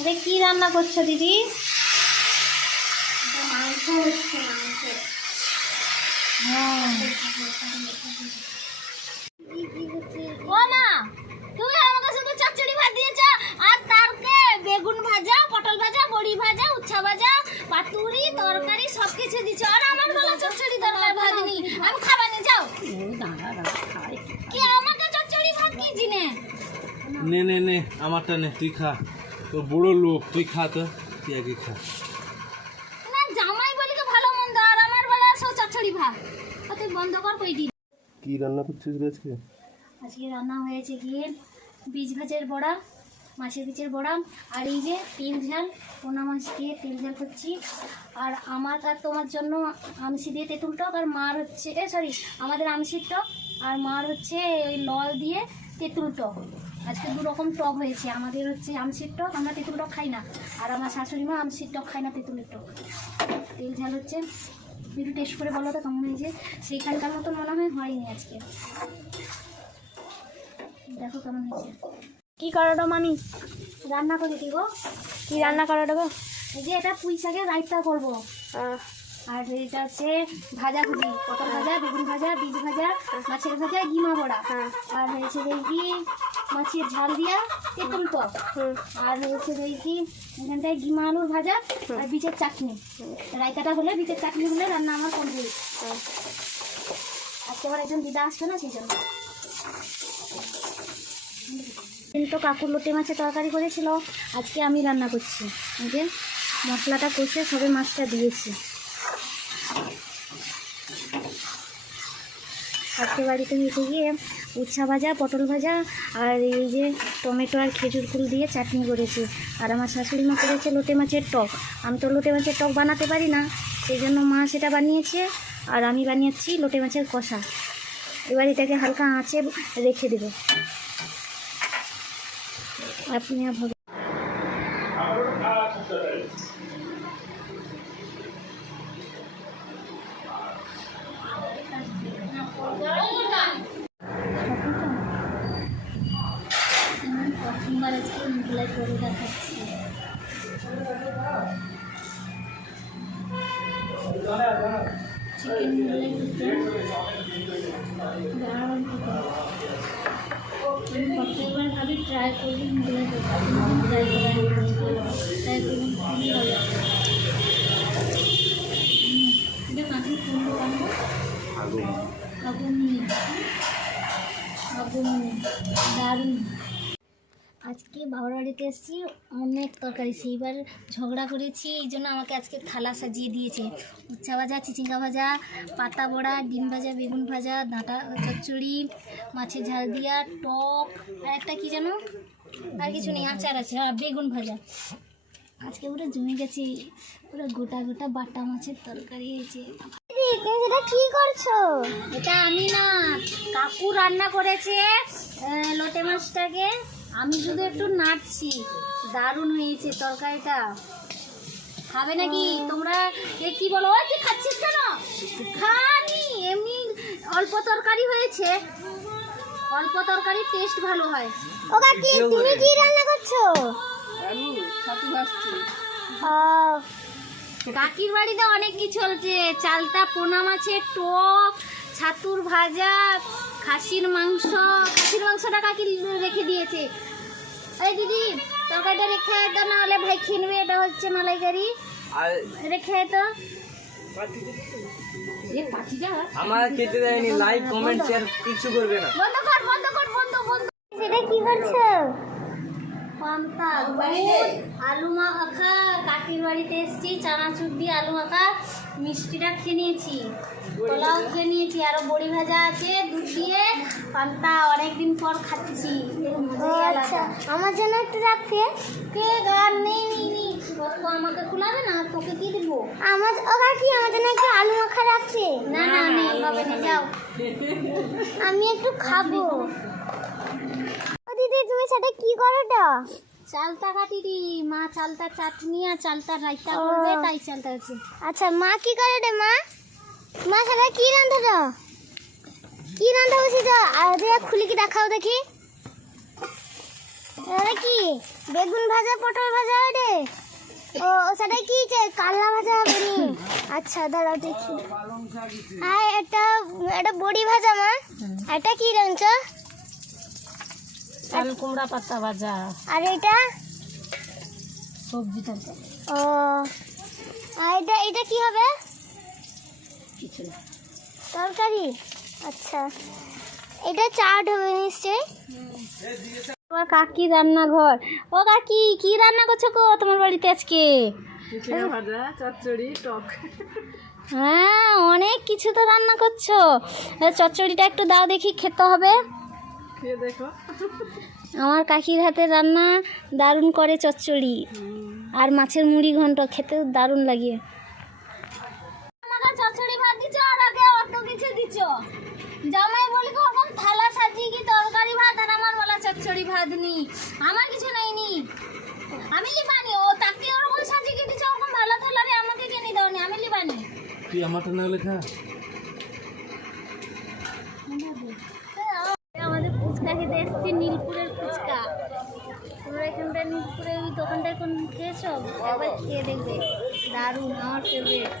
এটা কি রান্না করছো দিদি? মাংস হচ্ছে, ও মা, তুমি আমাকে শুধু চচ্চড়ি ভাত দিয়েছ, আর তারকে বেগুন ভাজা, পটল ভাজা, বড়ি ভাজা, উচ্ছা ভাজা, পাতুরি, তরকারি সবকিছু দিচ্ছ, আর আমার বলা চচ্চড়ি দরকার ভাত নেই, আমি খাবা নিয়ে যাও। কি আমাকে চচ্চড়ি ভাত কি জিনে? নে নে নে, আমারটা নে, তুই খা। তোর বুড়ো লোক, তুই খা তো, তুই আগে খা। না জামাই বলি তো ভালো মন্দ, আর আমার বেলা সব চচ্চড়ি ভাত। তুই বন্ধ কর কইটি। কি রান্না করছিস আজকে? আজকে রান্না হয়েছে গিয়ে বীজ ভাজের বড়া, মাছের বীজের বড়া, আর এই যে তেল ঝাল, পোনা মাছ দিয়ে তেল ঝাল করছি। আর আমার আর তোমার জন্য আমসি দিয়ে তেঁতুল টক, আর মার হচ্ছে আমাদের আমসির টক, আর মার হচ্ছে ওই লল দিয়ে তেঁতুল টক। আজকে দু রকম টক হয়েছে, আমাদের হচ্ছে আমসির টক, আমরা তেঁতুল টক খাই না, আর আমার শাশুড়ি মা আমসির টক খায় না, তেঁতুলের টক। তেল ঝাল হচ্ছে, একটু টেস্ট করে বলো তো কেমন হয়েছে। সেইখানকার মতন মনে হয় হয়নি আজকে, দেখো কেমন হয়েছে। কি করো মামি? রান্না করে দিব। কি রান্না করো গো? এই যে এটা পুঁই শাকের রায়তা করবো, আর এটা হচ্ছে ভাজা ভুজি, পটল ভাজা, বেগুন ভাজা, বীজ ভাজা, মাছের ভাজা, গিমা বড়া, আর হয়েছে দেখি মাছের ঝাল দিয়া তেঁতুল টক, আর হয়েছে দেখি এখানটায় গিমা আলুর ভাজা, আর বীজের চাটনি। রায়তাটা হলে, বীজের চাটনি হলে রান্না আমার কমপ্লিট। আজকে আবার একজন দিদা আসবে না, সেই জন্য। কিন্তু কাকু লোটে মাছের তরকারি করেছিল, আজকে আমি রান্না করছি। এই যে মশলাটা কষে সবে মাছটা দিয়েছি। আজকে বাড়িতে হয়েছে গিয়ে উচ্ছা ভাজা, পটল ভাজা, আর এই যে টমেটো আর খেজুর ফুল দিয়ে চাটনি করেছি। আর আমার শাশুড়ি মা করেছে লোটে মাছের টক। আমি তো লোটে মাছের টক বানাতে পারি না, সেই জন্য মা সেটা বানিয়েছে, আর আমি বানিয়েছি লোটে মাছের কষা। এবার এটাকে হালকা আঁচে রেখে দেবো। আপনি ভাবে প্রথমবার আজকে মোগলাই পরোটা খাচ্ছি। চিকেন মোগলাই প্রত্যেকবার ভাবি ট্রাই করবি মোগলাই ট্রাই এটা মাঝে করবো দারুণ। আজকে বাবার বাড়িতে এসেছি, অনেক তরকারি, সেইবার ঝগড়া করেছি, এই জন্য আমাকে আজকে থালা সাজিয়ে দিয়েছে। উচ্ছা ভাজা, চিচিঙ্গা ভাজা, পাতা বড়া, ডিম ভাজা, বেগুন ভাজা, ডাঁটা চচ্চড়ি, মাছের ঝাল দিয়া, টক, আর একটা কী যেন, আর কিছু নেই, আচার আছে, আর বেগুন ভাজা। আজকে পুরো জমে গেছি, পুরো গোটা গোটা বাটা মাছের তরকারি হয়েছে। কি করছো? এটা আমি না, কাকু রান্না করেছে লোটে মাছটাকে, আমি শুধু একটু নাড়ছি। দারুণ হয়েছে তরকারিটা, খাবে নাকি তোমরা? কি বলো, ওই তুই খাচ্ছিস কেন? খানি, এমনি অল্প তরকারি হয়েছে, অল্প তরকারি টেস্ট ভালো হয়। ও কাকি, তুমি কি রান্না করছো? আমি ছাতু ভাজছি। কাকির বাড়িতে অনেক কিছু চলছে, চালতা পোনা মাছের টক, ছাতুর ভাজা, খাসির মাংসটা কাকি রেখে দিয়েছে। এই দিদি তরকারিটা রেখে তো, না হলে ভাই খেয়ে নেবে। এটা হচ্ছে মালাইকারি, রেখে তো আমার খেতে দেয়নি, লাইক কমেন্ট শেয়ার কিছু করবে না। বন্ধ কর বন্ধ কর বন্ধ বন্ধ। সেটা কি করছো? পান্তা দুধ, আলু মাখা, কাকির বাড়িতে এসেছি, চানাচুর দিয়ে আলু মাখা, মিষ্টিটা খেয়ে নিয়েছি, পোলাও খেয়ে নিয়েছি, আরো বড়ি ভাজা আছে দুধ দিয়ে। পান্তা অনেকদিন পর খাচ্ছি, আচ্ছা, আমার জন্য একটু রাখবে? কে গান নেই আমাকে খোলাবে না, তোকে কি দিব? আমার ও কাকি, আমার জন্য একটু আলু মাখা রাখবে? না না নেই, হবে না, যাও। আমি একটু খাবো। ও দিদি, তুমি সেটা কি করোটা? চালতা কাটি দি, মা চালতা চাটনি আর চালতা রায়তা করবে, তাই চালতা আছে। আচ্ছা, মা কি করে রে? মা সেটা কি রান্ধাটা? কি রান্না বসেছ? আর খুলে কি দেখাও দেখি। এটা কি বেগুন ভাজা পটল ভাজা রে? ও সেটা কি যে কাল্লা ভাজা হবে নি? আচ্ছা দাঁড়াও দেখি। আর এটা এটা বড়ি ভাজা মা। এটা কি রাঁধছ? চাল কুমড়া পাতা ভাজা আর এটা সবজি তরকারি ও আর এটা এটা কি হবে? কিছু না। তরকারি। আচ্ছা এটা চাট হবে নিশ্চয়ই। তোমার কাকি রান্নাঘর। ও কাকি কি রান্না করছো গো তোমার বাড়িতে আজকে? ভাজা চচ্চড়ি টক। হ্যাঁ অনেক কিছু তো রান্না করছো। চচ্চড়িটা একটু দাও দেখি, খেতে হবে। খেয়ে দেখো। আমার কাকির হাতের রান্না দারুণ করে চচ্চড়ি আর মাছের মুড়ি ঘন্ট, খেতে দারুণ লাগে। আমাকে চচ্চড়ি ভাত দিছো আর আগে অত কিছু দিছো। জামাই বলি কখন থালা সাজিয়ে কি তরকারি ভাত, আর আমার বলা চচ্চড়ি ভাত নি। আমার কিছু নেইনি, আমি লিবানি। ও তাকে ওরকম সাজিয়ে কি দিছো, ওরকম ভালো থালারে আমাকে কিনে দাওনি, আমি লিবানি। তুই আমারটা না লেখা। আমাদের ফুচকা খেতে এসেছি, নীলপুরের ফুচকা। তোমরা এখানটা নীলপুরে ওই দোকানটায় কোন খেয়েছো? একবার খেয়ে দেখবে, দারুণ, আমার ফেভারিট।